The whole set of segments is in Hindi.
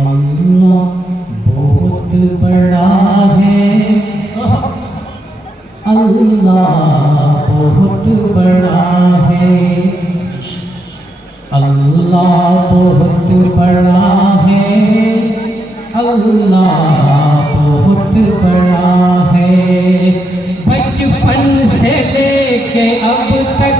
अल्लाह बहुत बड़ा है, अल्लाह बहुत बड़ा है, अल्लाह बहुत बड़ा है, अल्लाह बहुत बड़ा है। बचपन से लेके अब तक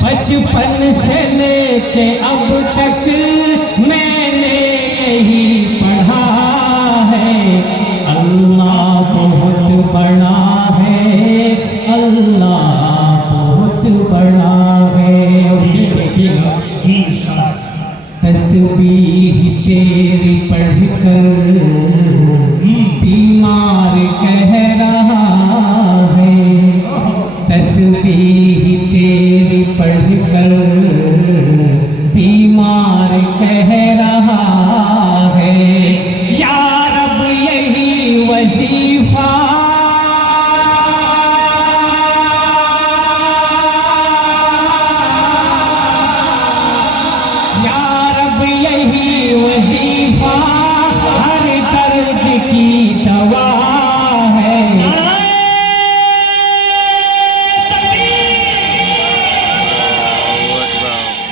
बचपन से लेके अब तक मैंने यही पढ़ा है, अल्लाह बहुत बड़ा है, अल्लाह बहुत बड़ा है। और ये देखिएगा जी, तस्बीह तेरी पढ़कर बीमार कह रहा है, तस्बीह तेरी पढ़कर बीमार कह रहा है। या रब यही वजीफा हर दर्द की दवा है।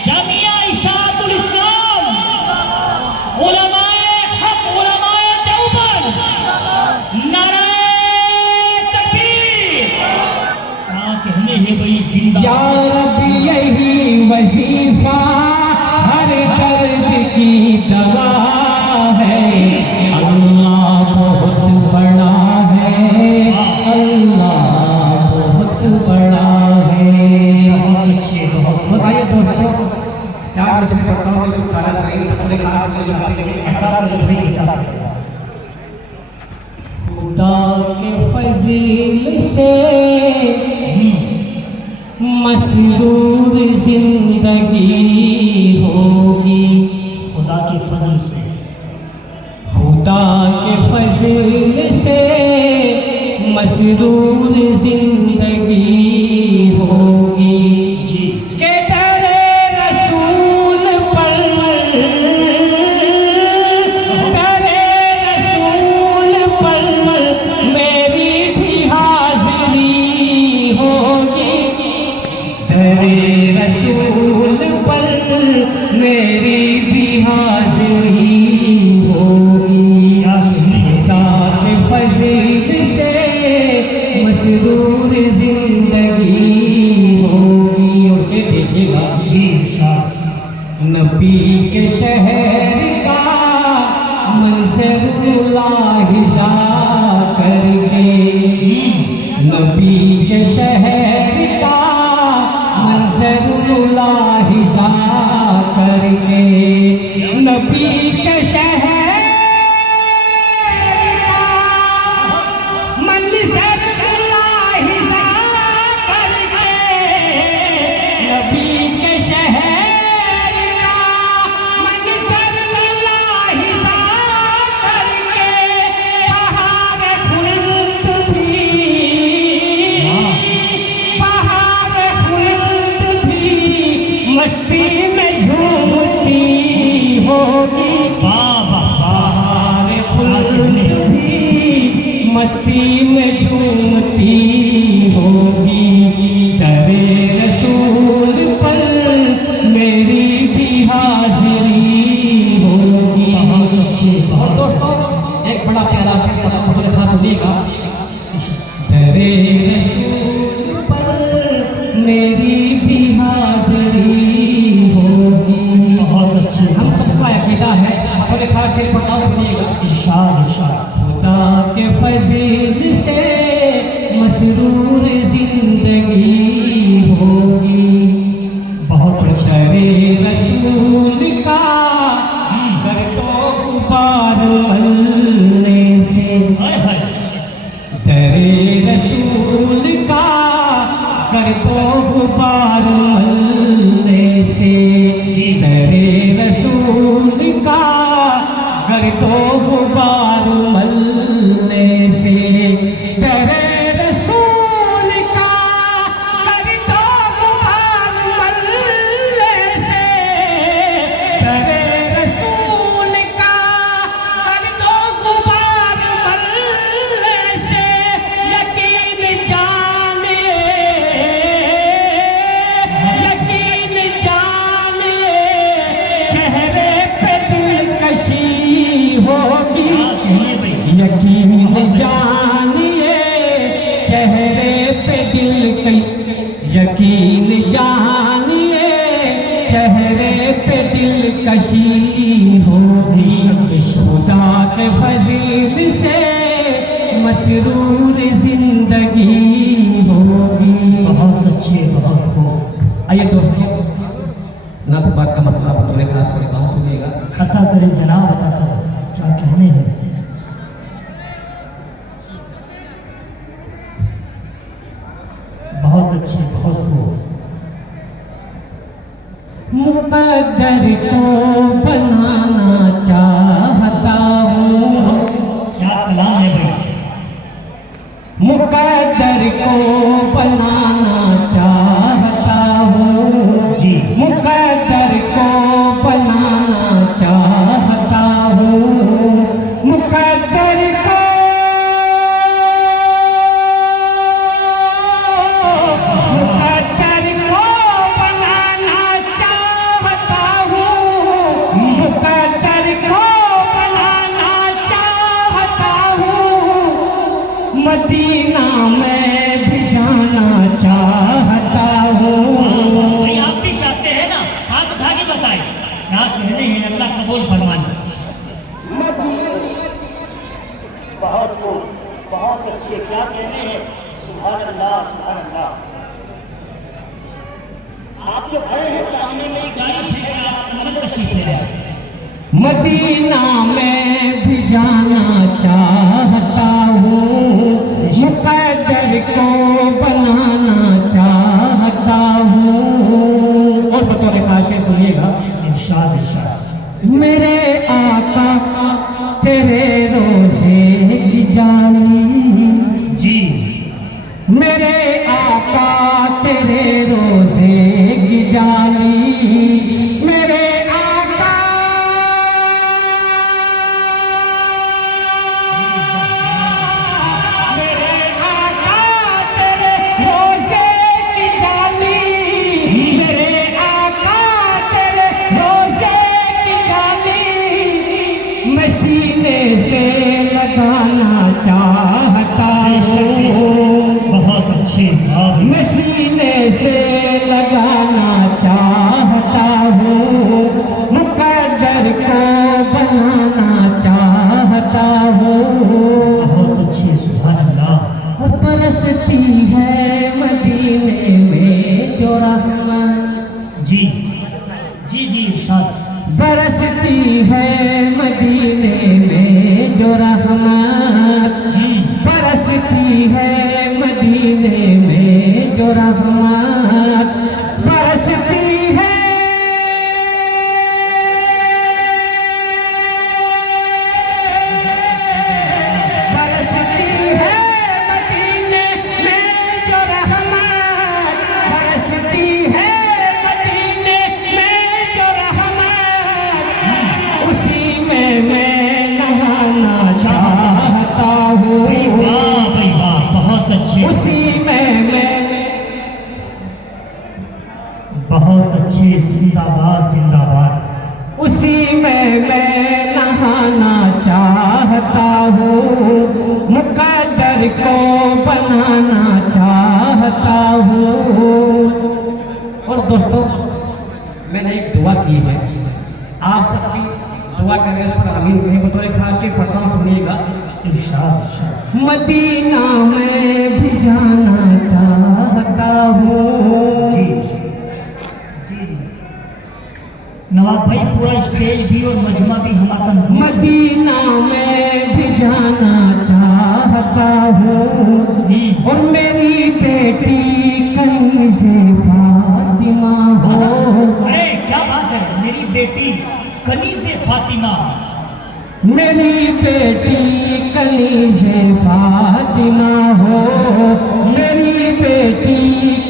जामिया इशाअतुल इस्लाम, उलमाए हक, उलमाए देवबंद, नाराए तकबीर। क्या कहने हैं भाई, जिंदा। या रब यही वजीफा हर दर्द की दवा है, अल्लाह बहुत बड़ा है, अल्लाह बहुत बड़ा है। बहुत आइए दोस्तों, 4 बजे पढ़ता हूँ, तो काला करेंगे तो पूरे खाना ले जाते हैं। खुदा के फजील से मसरूर जिंदगी होगी, खुदा के फजल से, खुदा के फजल से मसरूर जिंदगी होगी जी। के तेरे रसूल पर, तेरे रसूल पर मेरी भी हाजिरी होगी, तेरे रसूल पर मेरी भी हाजिरी होगी। खुदा के फज़ील से मसरूर जिंदगी होगी। और से देखिएगा जी, नबी के शहर का मंजर लाहिजा करके, नबी के शहर का मंजर लाहिजा करके, नबी के शहर का मंजर लाहिजा करके, नबी के शहर का मंजर लाहिजा करके, पहाड़ खुल्द भी, पहाड़ खुल्द भी मस्ती में झूमती होगी, पहाड़ खुल्द भी मस्ती में झूमती होगी। दरे रसूल पर मेरी भी हाजिरी होगी। और दोस्तों, एक बड़ा प्यारा शेर सबने खास सुनिएगा। दरे रसूल पर मेरी भी हाजिरी होगी। बहुत अच्छे। हम सबका अकीदा है, अपने खास शेर पढ़ता सुनिएगा। खुदा के फजील से मसरूर जिंदगी होगी, बहुत अच्छा। दरे रसूल का कर दो गुबार मलने से, दरे रसूल का कर दो गुबार मलने से, दरे रसूल का कर दो गुबार मलने से, जानिए चेहरे पे दिल की यकीन जानिए चेहरे पे दिल कशी होगी खुदा के फजील से मसरूर जिंदगी होगी। बहुत अच्छे, बहुत खूब। आइए दोस्तों, ना तो बात का मतलब आप थोड़े खास कर गाँव सुनिएगा। अता करे जनाब, अता करो, क्या कहने हैं। बहुत अच्छे, बहुत खूब। मुक़द्दर को बनाना चाहता हूँ। क्या कलाम है भाई। मुक़द्दर को बनाना चाहता हूँ जी। मुक़द्दर को बनाना चाहता हूँ। मुक़द्दर को बनाना चाहता हूँ। मुक़द्दर को बनाना चाहता हूँ। मदीना में भी जाना चाहता हूँ। भाई आप भी चाहते हैं ना, हाथ उठा के बताए क्या कहने हैं। अल्लाह कबूल फरमाना। बहुत खूब, बहुत अच्छे, क्या कहने हैं। सुभान अल्लाह, सुभान अल्लाह। आप जो खड़े हैं सामने में ही गाड़ी से आप अंदर तशरीफ ले आए। मदीना में भी जाना चाहता हूँ। मुक़द्दर को बनाना चाहता हूँ। और बतौर खास सुनिएगा। इरशाद, इरशाद। मेरे आका तेरे रोज़े की जाली। जी। मेरे आका तेरे रोज़े की जाली। मेरे आका तेरे रोज़े की जाली। मेरे आका तेरे रोज़े की जाली। मैं सीने से लगाना चाहता हूँ। बहुत अच्छे। मैं सीने से लगाना चाहता हूँ। मुक़द्दर को बनाना चाहता हूँ। बहुत अच्छे, सुभान अल्लाह। और बरसती है मदीने में जो रहमत। जी जी जी, इरशाद। बरसती है मदीने में जो रहमत। बरसती है मदीने में जो रहमत। बरसती है मदीने में जो रहमत। बरसती है मदीने में जो रहमत। उसी में मैं नहाना चाहता हूँ। वाह भाई वाह, बहुत अच्छे, उसी में मैं बहुत अच्छे। जिंदाबाद, जिंदाबाद। उसी में मैं नहाना चाहता हूँ। मुक़द्दर को बनाना चाहता हूँ। और दोस्तों, मैंने एक दुआ की है। आप सबकी दुआ करने पर आमीन कहें। बतौर खास पढ़ता हूँ, सुनिएगा। इरशाद, इरशाद। मदीना में भी जाना चाहता हूँ। जी जी जी। नवाब भाई, पूरा स्टेज भी और मजमा भी हमारा मदीना में भी जाना चाहता हूँ। और मेरी बेटी कनीज़े फातिमा हो। अरे क्या बात है, मेरी बेटी कनीज़े फातिमा। मेरी बेटी कनीज़े फातिमा हो। मेरी बेटी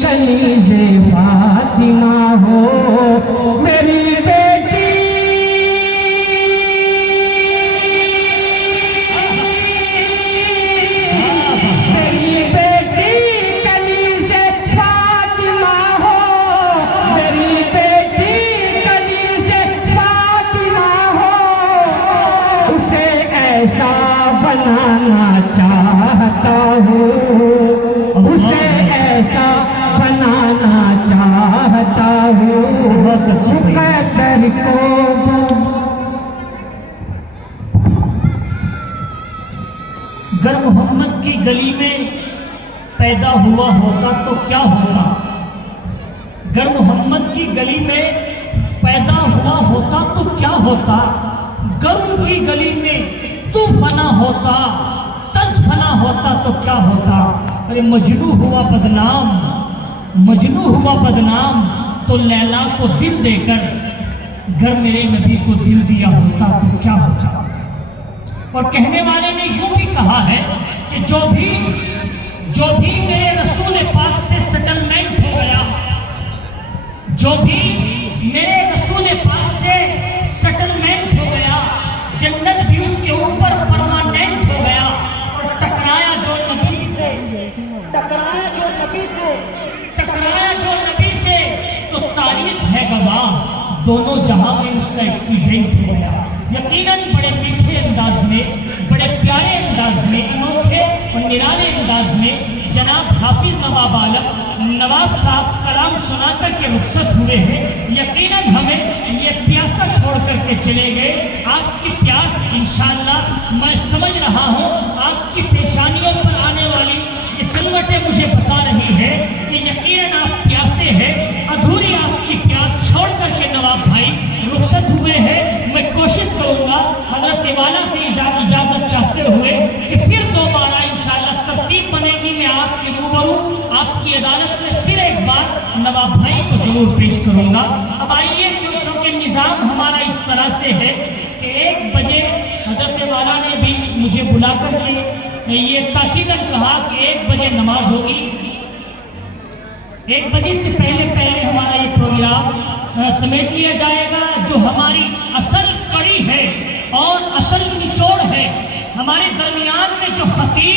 कनीज़े फातिमा हो। मेरी बेटी कनीज़े फातिमा हो। मेरी बेटी कनीज़े फातिमा हो। उसे ऐसा बनाना चाहता हूँ, उसे ऐसा बनाना चाहता हूँ। बहुत अच्छे भाई। मुकद्दर को गर मोहम्मद की गली में पैदा हुआ होता तो क्या होता? गर मोहम्मद की गली में पैदा हुआ होता तो क्या होता? गर उनकी गली में तू फना होता, तस फना होता तो क्या होता? अरे मजनू हुआ बदनाम, मजनू हुआ बदनाम तो लैला को दिल देकर घर मेरे नबी को दिल दिया होता तो क्या होता? और कहने वाले ने यूं भी कहा है कि जो भी मेरे रसूल पाक से सेटलमेंट हो गया, जो भी मेरे रसूल पाक से सेटलमेंट हो गया, जन्नत भी उसके ऊपर परमानेंट हो गया। और टकराया जो नबी से, टकराया जो नबी से तो तारीफ है गवाह, दोनों जहां में उसका एक्सीडेंट हो गया। यकीनन बड़े मीठे अंदाज में, बड़े प्यारे अंदाज में, अनोखे और निराले अंदाज में जनाब हाफिज नवाब आलम नवाब साहब कलाम सुनाकर के रुखसत हुए हैं। यकीनन हमें ये प्यासा छोड़ करके चले गए। आपकी प्यास इंशाअल्लाह मैं समझ रहा हूँ, आपकी पेशानियों पर आने वाली ये सुन्नतें मुझे बता रही है कि यकीनन आप प्यासे हैं। अधूरी आपकी प्यास छोड़ करके नवाब भाई रुखसत हुए हैं। मैं कोशिश करूंगा हजरत वाला से इजाजत चाहते हुए कि फिर दोबारा इंशाअल्लाह तरतीब बनेगी, मैं आपके रूबरू आपकी अदालत में फिर एक बार नवाब भाई को जरूर पेश करूंगा। अब आइए, क्योंकि निज़ाम हमारा इस तरह से है कि 1 बजे हजरत वाला ने भी मुझे बुला करके ये ताकीदन कहा कि 1 बजे नमाज होगी। 1 बजे से पहले हमारा ये प्रोग्राम समेट लिया जाएगा। जो हमारी असल कड़ी है और असल निचोड़ है, हमारे दरमियान में जो खतीब